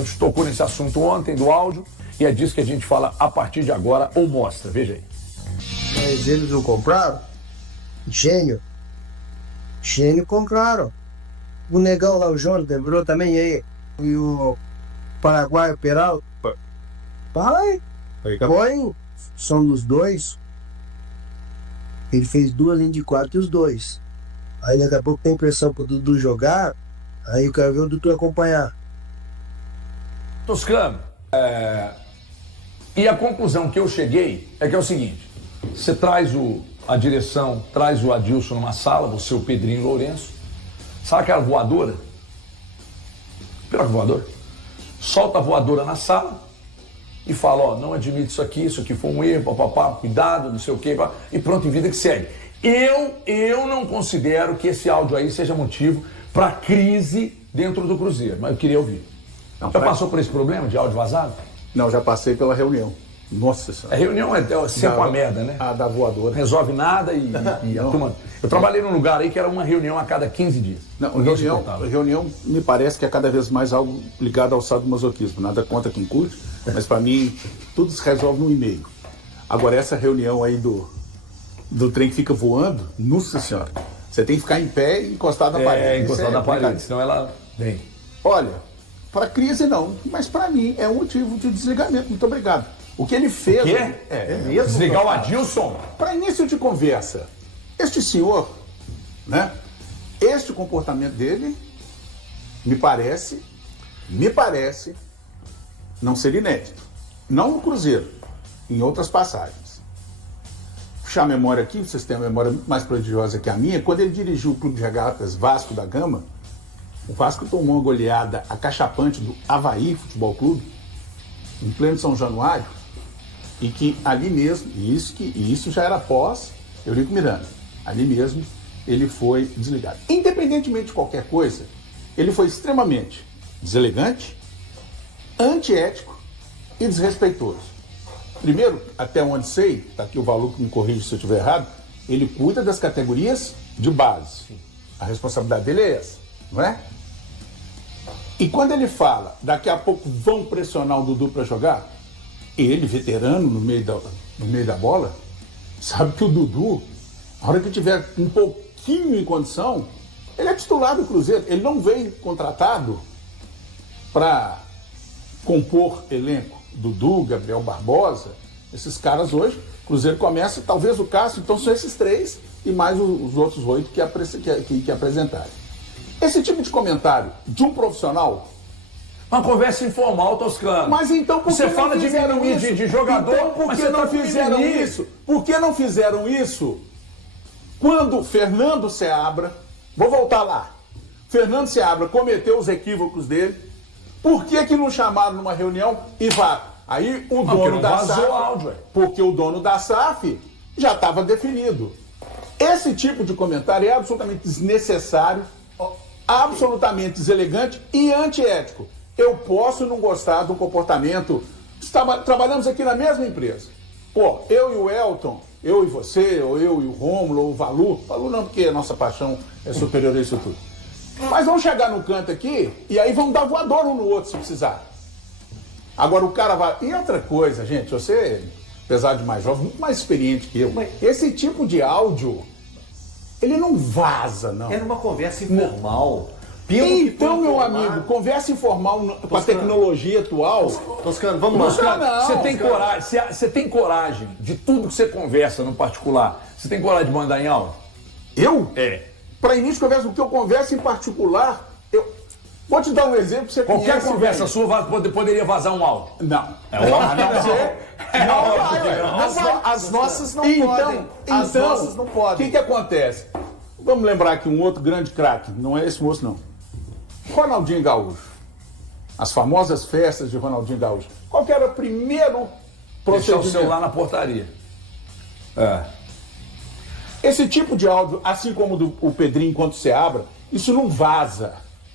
gente tocou nesse assunto ontem do áudio e é disso que a gente fala a partir de agora ou mostra. Veja aí. Mas eles não compraram? Gênio compraram. O negão lá, o Jonas, lembrou também aí. E o paraguaio Peralta. Fala aí. Põe. São dos dois. Ele fez 2 linhas de 4 e os dois. Aí daqui a pouco tem pressão pro Dudu jogar. Aí eu quero ver o Dudu acompanhar. Toscano, e a conclusão que eu cheguei é que é o seguinte: você traz a direção, traz o Adilson numa sala, você, o Pedrinho Lourenço, sabe aquela voadora? Pior que voadora. Solta a voadora na sala e fala, ó, não admito isso aqui foi um erro, papapá, cuidado, não sei o quê, e pronto, em vida que segue. Eu não considero que esse áudio aí seja motivo para crise dentro do Cruzeiro, mas eu queria ouvir. Já passou por esse problema de áudio vazado? Não, já passei pela reunião. Nossa Senhora. A reunião é sempre uma merda, né? A da voadora. Resolve nada e a turma... Eu trabalhei num lugar aí que era uma reunião a cada 15 dias. Não, reunião me parece que é cada vez mais algo ligado ao sadomasoquismo. Nada contra quem curte, mas para mim tudo se resolve num e-mail. Agora essa reunião aí do trem que fica voando, nossa Senhora, você tem que ficar em pé e encostado na parede. Encostado na parede, senão ela vem. Olha, para crise não, mas para mim é um motivo de desligamento. Muito obrigado. O que ele fez... O quê? É mesmo? Desligar o Adilson? Para início de conversa, este senhor, né? Este comportamento dele, me parece, não ser inédito. Não no Cruzeiro, em outras passagens. Puxar a memória aqui, vocês têm uma memória mais prodigiosa que a minha, quando ele dirigiu o Clube de Regatas Vasco da Gama, o Vasco tomou uma goleada acachapante do Avaí Futebol Clube, em pleno São Januário, e que ali mesmo, e isso já era pós Eurico Miranda, ali mesmo ele foi desligado. Independentemente de qualquer coisa, ele foi extremamente deselegante, antiético e desrespeitoso. Primeiro, até onde sei, tá aqui o Valu que me corrige se eu estiver errado, ele cuida das categorias de base. A responsabilidade dele é essa, não é? E quando ele fala, daqui a pouco vão pressionar o Dudu para jogar, ele, veterano, no meio da bola, sabe que o Dudu, a hora que tiver um pouquinho em condição, ele é titular do Cruzeiro. Ele não veio contratado para compor elenco. Dudu, Gabriel Barbosa, esses caras hoje, o Cruzeiro começa, talvez o Cássio, então são esses 3 e mais os outros 8 que apresentaram. Esse tipo de comentário de um profissional... Uma conversa informal, Toscano. Mas então por que você fala de mimimi de jogador, então, por que não fizeram isso? Por que não fizeram isso quando Fernando Seabra, vou voltar lá, Fernando Seabra cometeu os equívocos dele, por que não chamaram numa reunião e vá? Aí o dono da SAF, porque o dono da SAF já estava definido. Esse tipo de comentário é absolutamente desnecessário, absolutamente deselegante e antiético. Eu posso não gostar do comportamento. Trabalhamos aqui na mesma empresa. Pô, eu e o Elton, eu e você, ou eu e o Rômulo, ou o Valu não, porque a nossa paixão é superior a isso tudo. Mas vamos chegar no canto aqui e aí vamos dar voador um no outro se precisar. Agora o cara vai... E outra coisa, gente, você, apesar de mais jovem, muito mais experiente que eu, esse tipo de áudio, ele não vaza, não. É numa conversa informal. Então, meu amigo, conversa informal com a tecnologia atual. Toscano, vamos lá. Você tem coragem de tudo que você conversa no particular? Você tem coragem de mandar em áudio? Eu? É. Para início de conversa, o que eu converso em particular, eu vou te dar um exemplo. Você qualquer conversa sua poderia vazar um áudio? Não. As nossas não podem. As nossas não podem. O que acontece? Vamos lembrar aqui um outro grande craque. Não é esse moço, não. Ronaldinho Gaúcho. As famosas festas de Ronaldinho Gaúcho. Qual que era o primeiro procedimento? Deixar o celular na portaria. Esse tipo de áudio, assim como o Pedrinho quando se abra, isso não vaza.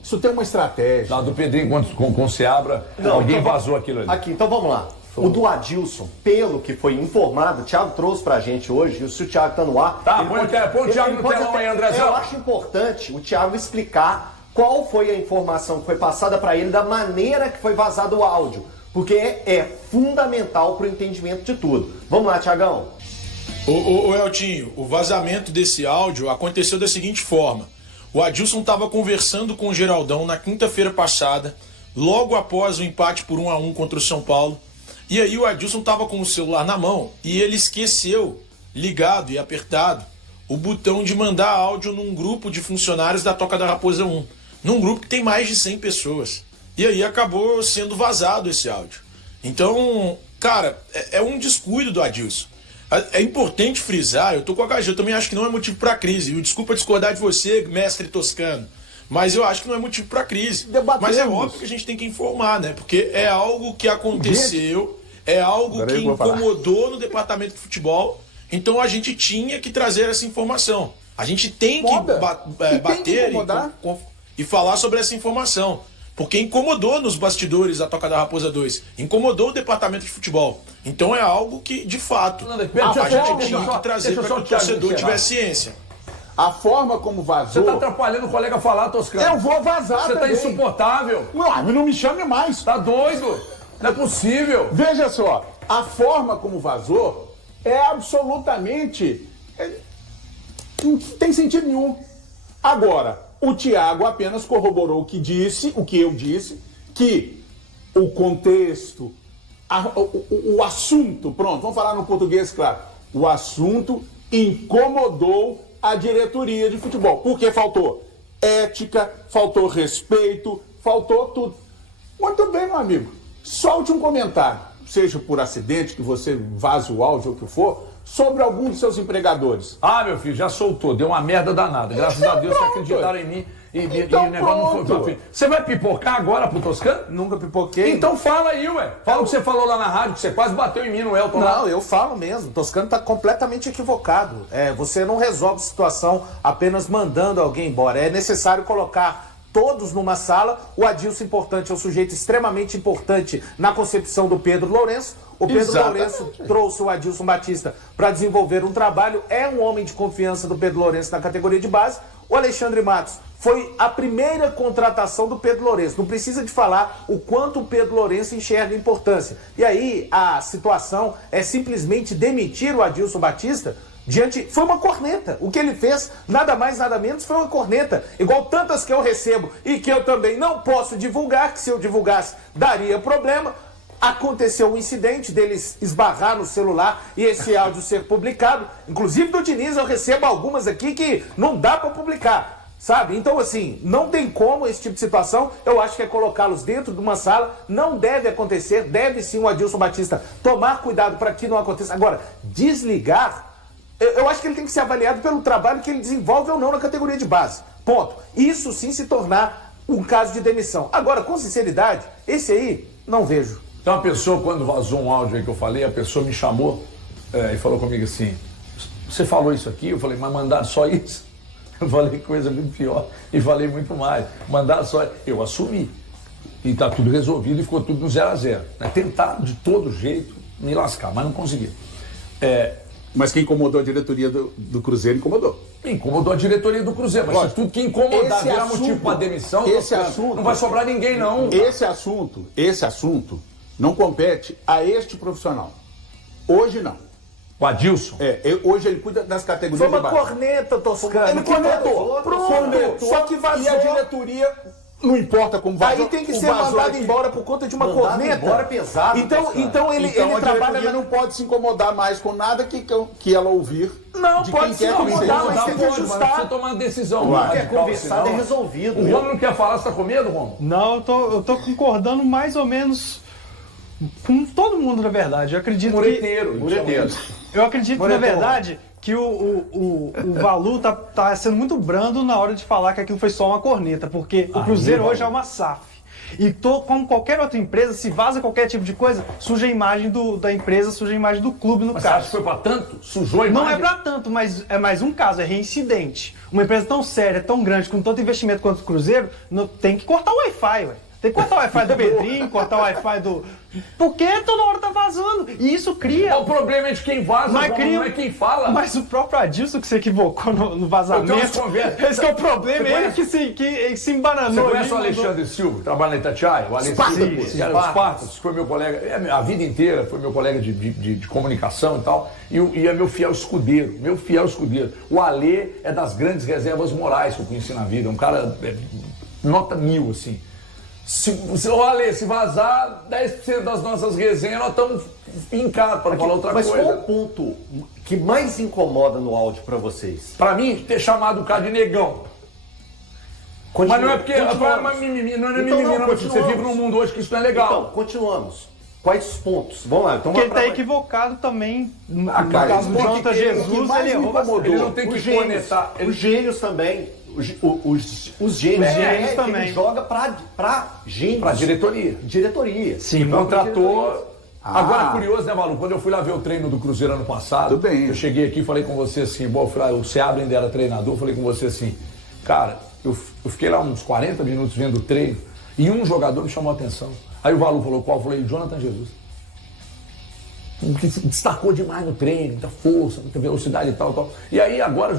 Isso tem uma estratégia. Não, do Pedrinho com o Seabra, alguém vazou aquilo ali. Aqui, então vamos lá. O do Adilson, pelo que foi informado, o Thiago trouxe pra gente hoje, e se o Thiago tá no ar... Tá, põe o Thiago no telão aí, Andrezão. Eu acho importante o Thiago explicar qual foi a informação que foi passada para ele, da maneira que foi vazado o áudio, porque é fundamental para o entendimento de tudo. Vamos lá, Tiagão. Ô Eltinho, o vazamento desse áudio aconteceu da seguinte forma. O Adilson estava conversando com o Geraldão na quinta-feira passada, logo após o empate por 1-1 contra o São Paulo. E aí o Adilson estava com o celular na mão e ele esqueceu, ligado e apertado, o botão de mandar áudio num grupo de funcionários da Toca da Raposa 1. Num grupo que tem mais de 100 pessoas. E aí acabou sendo vazado esse áudio. Então, cara, é um descuido do Adilson. É importante frisar, eu tô com a HG, eu também acho que não é motivo para crise. E desculpa discordar de você, mestre toscano, mas eu acho que não é motivo para crise. Mas é óbvio que a gente tem que informar, né? Porque é algo que aconteceu, é algo que incomodou no departamento de futebol, então a gente tinha que trazer essa informação. A gente tem que bater e falar sobre essa informação. Porque incomodou nos bastidores da Toca da Raposa 2. Incomodou o departamento de futebol. Então é algo que, de fato, a gente tinha que trazer para que o torcedor tivesse ciência. A forma como vazou... Você tá atrapalhando o colega falar, Toscano. Eu vou vazar Você também. tá insuportável. Não me chame mais. Tá doido. Não é possível. Veja só, a forma como vazou é absolutamente... não tem sentido nenhum. Agora, o Thiago apenas corroborou o que eu disse, que o contexto, o assunto, pronto, vamos falar no português, claro, o assunto incomodou a diretoria de futebol, porque faltou ética, faltou respeito, faltou tudo. Muito bem, meu amigo, solte um comentário, seja por acidente, que você vaze o áudio ou o que for, sobre algum dos seus empregadores. Ah, meu filho, já soltou, deu uma merda danada. Graças a Deus que acreditaram em mim e o negócio não foi pra frente. Você vai pipocar agora pro Toscano? Nunca pipoquei. Então fala aí, ué. Fala o que você falou lá na rádio, que você quase bateu em mim no Elton. Não, eu falo mesmo. Toscano tá completamente equivocado. Você não resolve a situação apenas mandando alguém embora. É necessário colocar todos numa sala. O Adilson importante é um sujeito extremamente importante na concepção do Pedro Lourenço. O Pedro Lourenço trouxe o Adilson Batista para desenvolver um trabalho, é um homem de confiança do Pedro Lourenço na categoria de base. O Alexandre Matos foi a primeira contratação do Pedro Lourenço. Não precisa de falar o quanto o Pedro Lourenço enxerga a importância. E aí a situação é simplesmente demitir o Adilson Batista foi uma corneta. O que ele fez, nada mais, nada menos, foi uma corneta. Igual tantas que eu recebo e que eu também não posso divulgar, que se eu divulgasse daria problema. Aconteceu um incidente deles esbarrar no celular e esse áudio ser publicado. Inclusive do Diniz eu recebo algumas aqui que não dá para publicar, sabe? Então assim, não tem como esse tipo de situação. Eu acho que é colocá-los dentro de uma sala. Não deve acontecer, deve sim o Adilson Batista tomar cuidado para que não aconteça. Agora, desligar, eu acho que ele tem que ser avaliado pelo trabalho que ele desenvolve ou não na categoria de base. Ponto. Isso sim se tornar um caso de demissão. Agora, com sinceridade, esse aí, não vejo. Então a pessoa, quando vazou um áudio aí que eu falei, a pessoa me chamou e falou comigo assim, você falou isso aqui? Eu falei, mas mandaram só isso? Eu falei coisa muito pior e falei muito mais. Mandaram só... Eu assumi. E tá tudo resolvido e ficou tudo no 0-0. Né? Tentaram de todo jeito me lascar, mas não consegui. Mas quem incomodou a diretoria do Cruzeiro incomodou. Incomodou a diretoria do Cruzeiro, mas se tudo que incomodar virar motivo para demissão, não vai sobrar ninguém, não. Esse assunto não compete a este profissional. Hoje não. O Adilson? Hoje ele cuida das categorias de base. Foi uma corneta, Toscano. Ele cornetou. Pronto. Só que vazou. E a diretoria, não importa como vazou. Aí tem que ser mandado embora por conta de uma corneta. Embora pesado. Então ele a trabalha... diretoria não pode se incomodar mais com nada que ela ouvir. Não, de pode se incomodar, mas tem que ajustar. Você tomar uma decisão. O que é conversado é resolvido. O Romulo não quer falar, você tá com medo, Romulo? Não, eu tô concordando mais ou menos com todo mundo, na verdade. Eu acredito Mureteiro. Eu acredito, na verdade, que o Valu tá sendo muito brando na hora de falar que aquilo foi só uma corneta, porque o Cruzeiro hoje é uma SAF. E como qualquer outra empresa, se vaza qualquer tipo de coisa, suja a imagem da empresa, suja a imagem do clube, no caso. caso. Você acha que foi pra tanto? Sujou a imagem? Não é pra tanto, mas é mais um caso, é reincidente. Uma empresa tão séria, tão grande, com tanto investimento quanto o Cruzeiro, tem que cortar o Wi-Fi, ué. Tem que cortar o Wi-Fi do Pedrinho, cortar o Wi-Fi do... Porque toda hora tá vazando. E isso cria... O problema é de quem vaza, Mas não é quem fala. Mas o próprio Adilson que se equivocou no vazamento... Esse que é o problema, ele que se embananou. Você conhece o Alexandre Silva, que trabalha na Itatiaia? O Alexandre Spartacus, foi meu colega, a vida inteira foi meu colega de comunicação e tal, e é meu fiel escudeiro, O Alê é das grandes reservas morais que eu conheci na vida, um cara nota 1000, assim. Olha, se vazar 10% das nossas resenhas, nós estamos fincados para falar outra coisa. Mas qual o ponto que mais incomoda no áudio para vocês? Para mim, ter chamado o cara de negão. Mas não é porque não é mimimi, você vive num mundo hoje que isso não é legal. Então, continuamos. Quais os pontos? Vamos lá. Então porque ele está equivocado também. No caso do Jonathan Jesus, ele errou bastante. Ele não tem que conectar. Os gênios também. Os gênios também. Ele joga pra gênios. Pra diretoria. Diretoria. Sim, contratou. Agora, curioso, né, Malu? Quando eu fui lá ver o treino do Cruzeiro ano passado, eu cheguei aqui e falei com você assim, o Seabra ainda era treinador, falei com você assim, cara, eu fiquei lá uns 40 minutos vendo o treino e um jogador me chamou a atenção. Aí o Valu falou, qual? Eu falei, Jonathan Jesus. Que se destacou demais no treino, muita força, muita velocidade e tal. E aí agora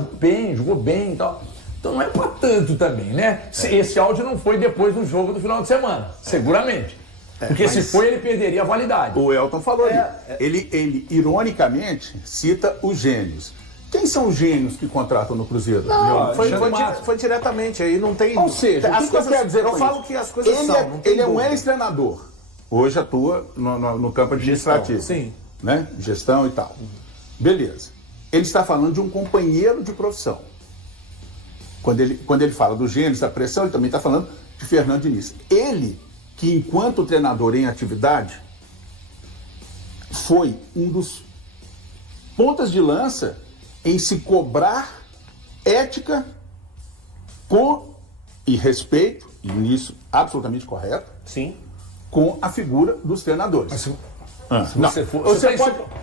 jogou bem e tal. Então não é pra tanto também, né? Esse áudio não foi depois do jogo do final de semana, seguramente. Porque se foi, ele perderia a validade. O Elton falou ali. Ele, ironicamente, cita os gênios. Quem são os gênios que contratam no Cruzeiro? Não, foi diretamente, aí não tem... Ou seja, as coisas, quer dizer, eu falo que as coisas são... Ele é um ex-treinador. Hoje atua no campo administrativo. Sim. Né? Gestão e tal. Beleza. Ele está falando de um companheiro de profissão. Quando ele fala dos gênios, da pressão, ele também está falando de Fernando Diniz. Ele, que enquanto treinador em atividade, foi um dos pontas de lança em se cobrar ética e respeito, e nisso absolutamente correto, sim, com a figura dos treinadores.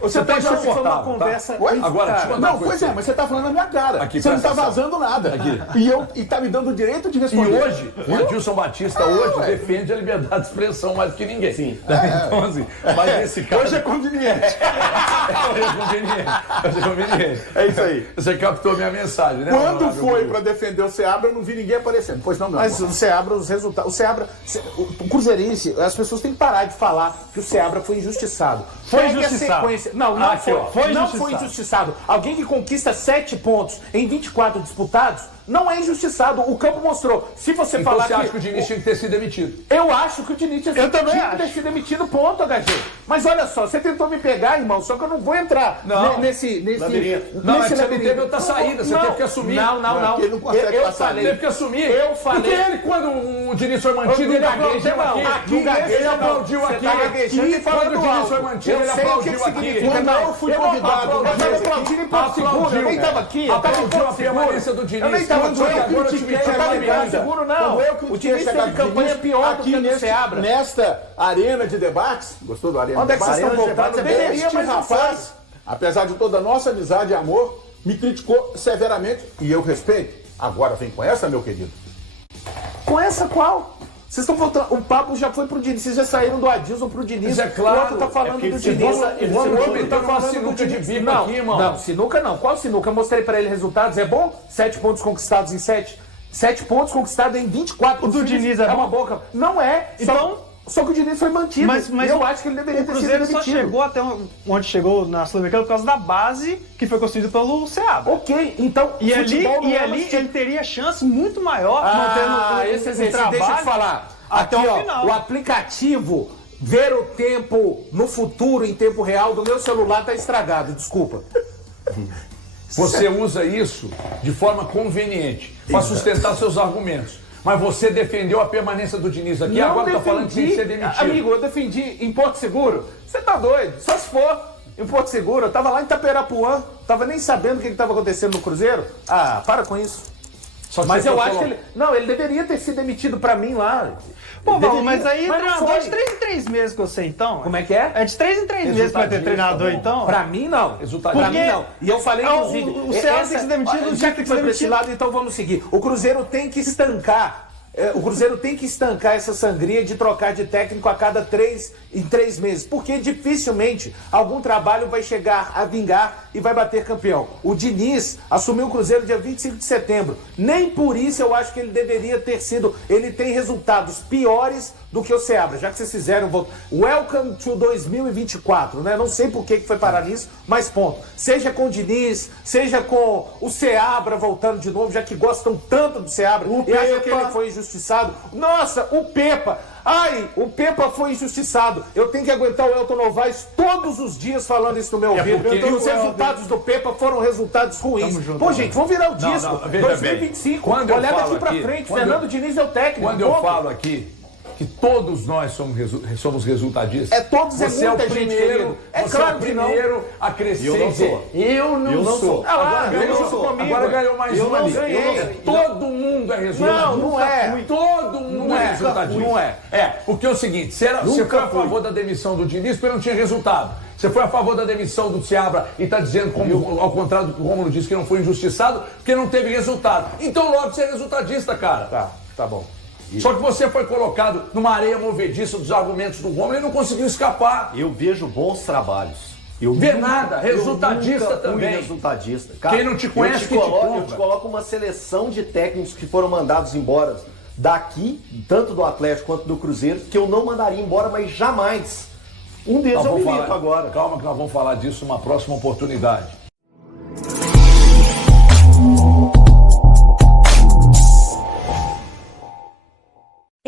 Você pode fazer uma conversa. Agora, não, pois é, mas você está falando na minha cara. Aqui, você não está vazando nada. E está me dando o direito de responder. E hoje, o Adilson Batista defende a liberdade de expressão mais do que ninguém. Sim. Então, assim, mas esse cara... Hoje é conveniente. Hoje é conveniente. É isso aí. Você captou minha mensagem, né? Quando foi para defender o Seabra, eu não vi ninguém aparecendo. Pois não, meu Mas o Seabra, os resultados... O Cruzeirense, as pessoas têm que parar de falar que o Seabra foi injustiçado. Foi injustiçado. Não foi injustiçado. Alguém que conquista 7 pontos em 24 disputados não é injustiçado. O campo mostrou. Se você então falar você acha que o Diniz tinha que ter sido demitido? Eu acho que o Diniz tinha que ter sido demitido, ponto, HG. Mas olha só, você tentou me pegar, irmão, só que eu não vou entrar nesse labirinto. Não, é que você não teve outra saída, você teve que assumir. Não. Ele não consegue passar. Teve que assumir. Eu falei. Porque ele, quando o Diniz foi mantido, ele aplaudiu aqui. Ele aplaudiu aqui. Quando o Diniz foi mantido, ele aplaudiu aqui. Quando eu fui convidado, eu estava aplaudindo em Porto Seguro, eu nem estava aqui. Aplaudiu a permanência do Diniz. Eu nem estava aqui. Agora o time Porto Seguro, não. O Diniz teve campanha pior do que no Seabra. Nesta arena de debates, gostou do arena de debates? Onde é que vocês estão voltando? Este rapaz, apesar de toda a nossa amizade e amor, me criticou severamente e eu respeito. Agora vem com essa, meu querido. Com essa qual? Vocês estão voltando. O papo já foi pro Diniz. Vocês já saíram do Adilson pro Diniz. É claro. O outro tá falando do Diniz. O outro tá falando do Diniz. Não, aqui, irmão. Não, sinuca não. Qual sinuca? Eu mostrei pra ele resultados. É bom? 7 pontos conquistados em 7. 7 pontos conquistados em 24. O do Diniz é uma boca. Não é. Então... Só que o Diniz foi mantido. Mas eu acho que ele deveria ter sido demitido. O Cruzeiro só chegou até onde chegou na Sul-Americana por causa da base que foi construída pelo Seabra. Ok, então... E ali ele teria chance muito maior mantendo esse exercício. Deixa eu te falar. Até aqui, o final. O aplicativo ver o tempo no futuro, em tempo real, do meu celular tá estragado. Desculpa. Você usa isso de forma conveniente para sustentar seus argumentos. Mas você defendeu a permanência do Diniz aqui e agora está falando que tem que ser demitido. Amigo, eu defendi em Porto Seguro. Você tá doido? Só se for em Porto Seguro. Eu tava lá em Itaperapuã. Tava nem sabendo o que estava acontecendo no Cruzeiro. Ah, para com isso. Mas eu acho que ele... Não, ele deveria ter sido demitido pra mim lá. Pô, Paulo, mas aí treinador é de 3 em 3 meses que eu sei, então. Como é que é? É de 3 em 3 meses que vai ter treinador, então? Pra mim, não. Pra mim, não. E eu falei, inclusive... O Ceará tem que ser demitido, o já que foi pra esse lado, então vamos seguir. O Cruzeiro tem que estancar o Cruzeiro tem que estancar essa sangria de trocar de técnico a cada 3 meses, porque dificilmente algum trabalho vai chegar a vingar e vai bater campeão. O Diniz assumiu o Cruzeiro dia 25 de setembro. Nem por isso eu acho que ele deveria ter sido... Ele tem resultados piores do que o Seabra, já que vocês fizeram Welcome to 2024, né? Não sei por que foi parar nisso, mas ponto. Seja com o Diniz, seja com o Seabra voltando de novo, já que gostam tanto do Seabra e acham que ele foi injustiçado. Nossa, o Pepa! Ai, o Pepa foi injustiçado. Eu tenho que aguentar o Elton Novaes todos os dias falando isso no meu ouvido. E os resultados do Pepa foram resultados ruins. Pô, gente, vamos virar o disco. 2025, olhar daqui pra frente. Fernando Diniz é o técnico. Quando eu falo aqui que todos nós somos resultadistas. Todos você é muita o gente, primeiro, querido. É você claro é o que não. primeiro a crescer e dizer, eu não sou. Agora Agora ganhou isso comigo. Agora ganhou mais Eu uma não ali. ganhei. Todo mundo é resultadista. Não é. Todo mundo é resultadista. Não é. Porque é o seguinte, você foi a favor da demissão do Diniz porque não tinha resultado. Você foi a favor da demissão do Seabra e está dizendo, ao contrário do que o Rômulo disse, que não foi injustiçado porque não teve resultado. Então logo você é resultadista, cara. Tá bom. Só que você foi colocado numa areia movediça dos argumentos do Rômulo e não conseguiu escapar. Eu vejo bons trabalhos. Vê nada, resultadista também. Resultadista. Cara, quem não te conhece, eu te coloco uma seleção de técnicos que foram mandados embora daqui, tanto do Atlético quanto do Cruzeiro, que eu não mandaria embora, mas jamais. Um deles eu milito agora. Calma que nós vamos falar disso numa próxima oportunidade.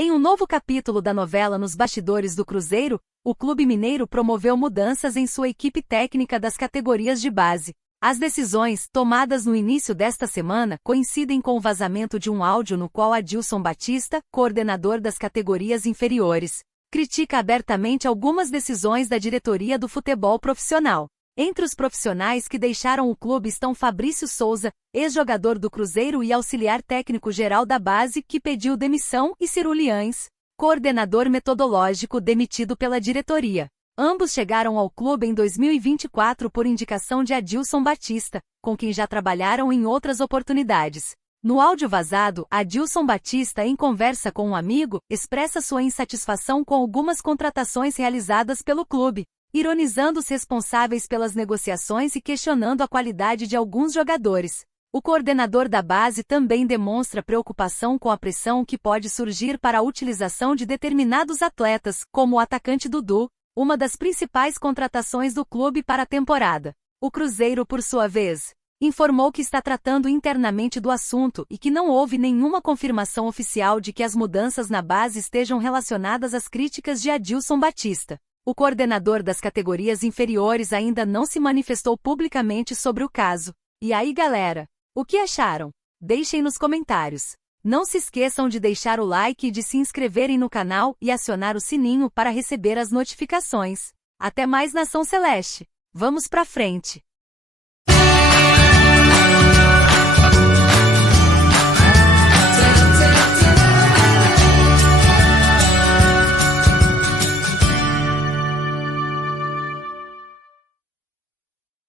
Em um novo capítulo da novela Nos Bastidores do Cruzeiro, o Clube Mineiro promoveu mudanças em sua equipe técnica das categorias de base. As decisões, tomadas no início desta semana, coincidem com o vazamento de um áudio no qual Adilson Batista, coordenador das categorias inferiores, critica abertamente algumas decisões da diretoria do futebol profissional. Entre os profissionais que deixaram o clube estão Fabrício Souza, ex-jogador do Cruzeiro e auxiliar técnico-geral da base, que pediu demissão, e Ciro Liães, coordenador metodológico demitido pela diretoria. Ambos chegaram ao clube em 2024 por indicação de Adilson Batista, com quem já trabalharam em outras oportunidades. No áudio vazado, Adilson Batista, em conversa com um amigo, expressa sua insatisfação com algumas contratações realizadas pelo clube, ironizando os responsáveis pelas negociações e questionando a qualidade de alguns jogadores. O coordenador da base também demonstra preocupação com a pressão que pode surgir para a utilização de determinados atletas, como o atacante Dudu, uma das principais contratações do clube para a temporada. O Cruzeiro, por sua vez, informou que está tratando internamente do assunto e que não houve nenhuma confirmação oficial de que as mudanças na base estejam relacionadas às críticas de Adilson Batista. O coordenador das categorias inferiores ainda não se manifestou publicamente sobre o caso. E aí, galera? O que acharam? Deixem nos comentários. Não se esqueçam de deixar o like e de se inscreverem no canal e acionar o sininho para receber as notificações. Até mais, Nação Celeste! Vamos pra frente!